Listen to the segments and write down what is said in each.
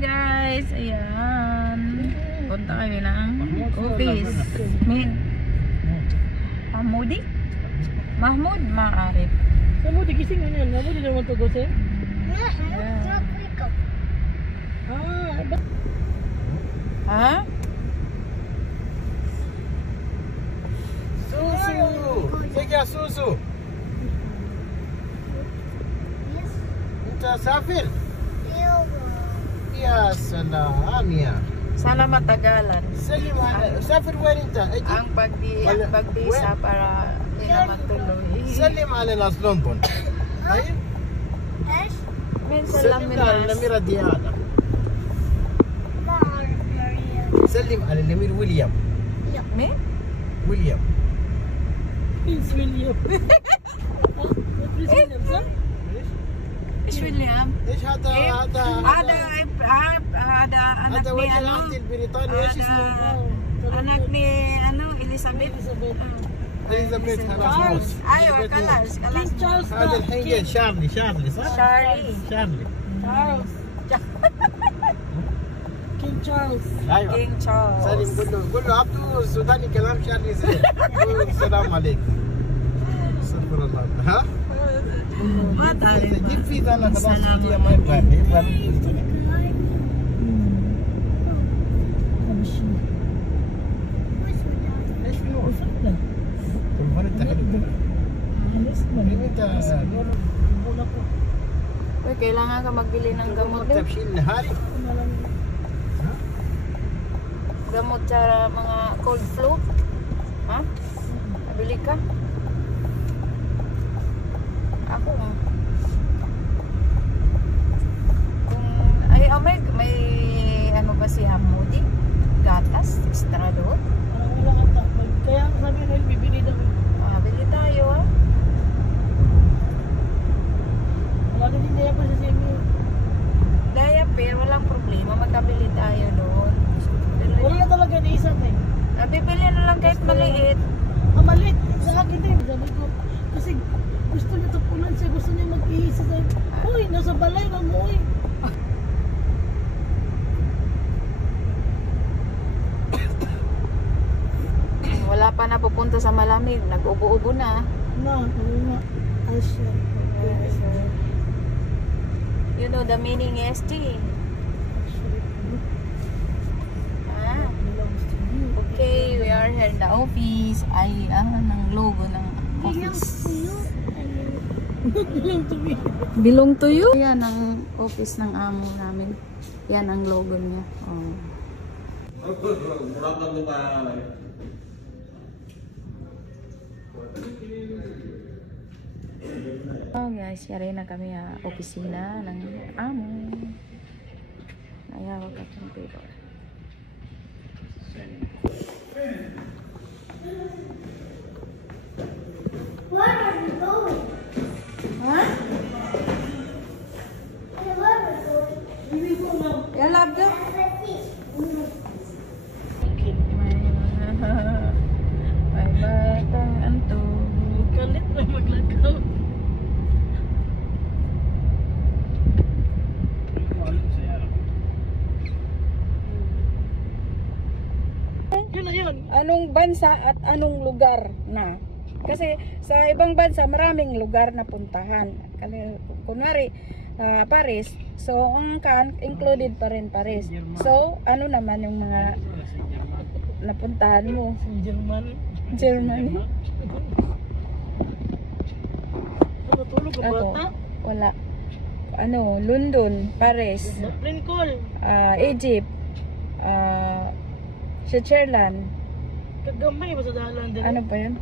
guys, ayan. Punta kami ng office. Min. Mahmud Maarif. Mahmud gising mo niyan. Mahmud di naman to gose. Ha? Susu. Sige, susu. Kita safir. Ya salam ya. Sana matagalan. Salim safir وين انت؟ Ang pagvisa para hindi naman tuloy. سلم على ناس لندن. طيب؟ ايش؟ Min سلم salam على الأميرة ديانا. سلم على الأمير ويليام. Min? ويليام. Prince William. Prince William صح؟ Is William? ايش هذا Ada anak هذا ni وجه ano? العهد البريطاني ايش اسمه؟ Anak ni ano? Elizabeth? اليزابيث خلاص. Aywa, kalas. King Charles. هذا الحين جاي شارلي صح؟ Charlie. شارلي. Charles. King Charles. ايوه. King Charles. سلم قول له عبدو السوداني كلام شارلي زين. قول له السلام عليكم. استغفر الله. ها؟ ما تعرف. جيب في ذا خلاص السعودية ما يبغى ايش في نور؟ تلفون انت حلو. انت نور Uy, kailangan ka magbili ng gamot din. تبشير نهاري. Gamot sa mga cold flu. Ha? Nabili ka? Ako. May ano ba si Hamudi? Gatas? Extra doon? Parang wala ata. Kaya sabi nila bibili daw. Bili tayo ah. Wala na din niya pa sa semi. Diaper, walang problema. Magkabili tayo doon. Wala na talaga ni isa eh. Bibili na lang kahit maliit. Malit. Sa akin din. Sabi ko. Kasi gusto niya tapunan siya. Gusto niya mag-iisa sa'yo. Uy, nasa balay lang mo eh. Wala pa na pupunta sa malamig. Nag-ubo-ubo na. No, nga. Asya. You know the meaning ST. Okay, we are here in the office. Ay, ng logo ng office. Belong to you? Yan ang office ng amo namin. Yan ang logo niya. Oh. Oh guys, yari na kami opisina ng amo. Ayawag ka ng paper. Where are you going? Huh? Where are you going? Yan love ka? Bye bye kang anto. Kalit na maglakaw. Yun na yun. Anong bansa at anong lugar na? Kasi sa ibang bansa maraming lugar na puntahan. Kunwari Paris, so ang kan included pa rin Paris. So ano naman yung mga napuntahan mo? Germany. Natulog ka Ako, bata? wala. Ano, London, Paris, Lincoln. Egypt, Switzerland. Kagamay ba sa dalan din? Ano pa yun?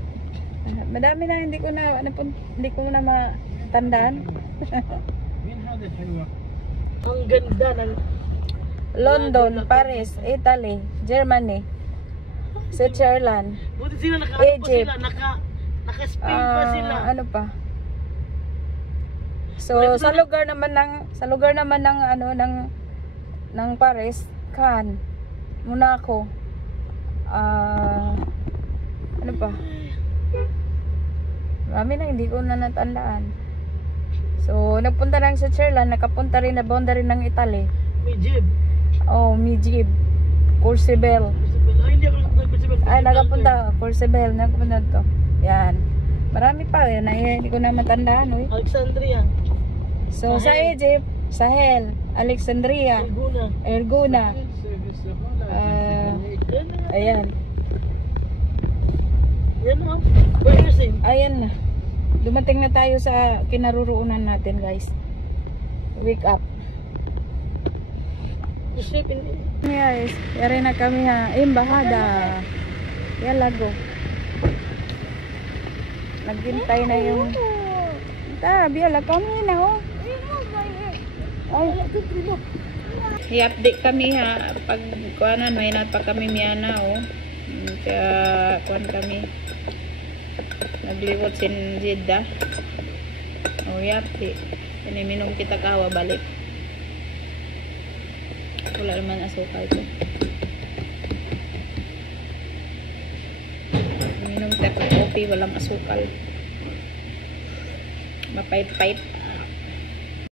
Madami na hindi ko na matandaan. Ang ganda ng London, Paris, Italy, Germany, Switzerland, buti sila Egypt. naka-Spain pa sila. Ano pa? So sa lugar naman ng ano ng Paris, Cannes, Monaco. Ano pa? Marami na hindi ko na natandaan. So nagpunta lang sa Switzerland, nakapunta rin na boundary ng Italy. Egypt. Oh, Mijib. Corsebel. Ay, hindi ako nagpapasibad. Ay, nagapunta. Corsebel. Nagapunta to. Yan. Marami pa. Yan. Ay, hindi ko na matandaan. Uy. Alexandria. So, sa Egypt, Sahel, Alexandria, Laguna. Erguna. Yan na. Ayan. Yan na. Where is it? Ayan na. Dumating na tayo sa kinaroroonan natin, guys. Wake up. You sleep in it. Guys, yari na kami ha. Embahada. Yalago. Naghintay na yung... Biala kami na oh. Ay, i-update kami ha. Pag kuanan, may not pa kami miyana oh. Kaya kuan kami. Nagliwot sin Jeddah. Oh, i-update. Minum kita kawa balik. Wala naman asukal ko. Minum teh kopi walang asukal. Mapait-pait.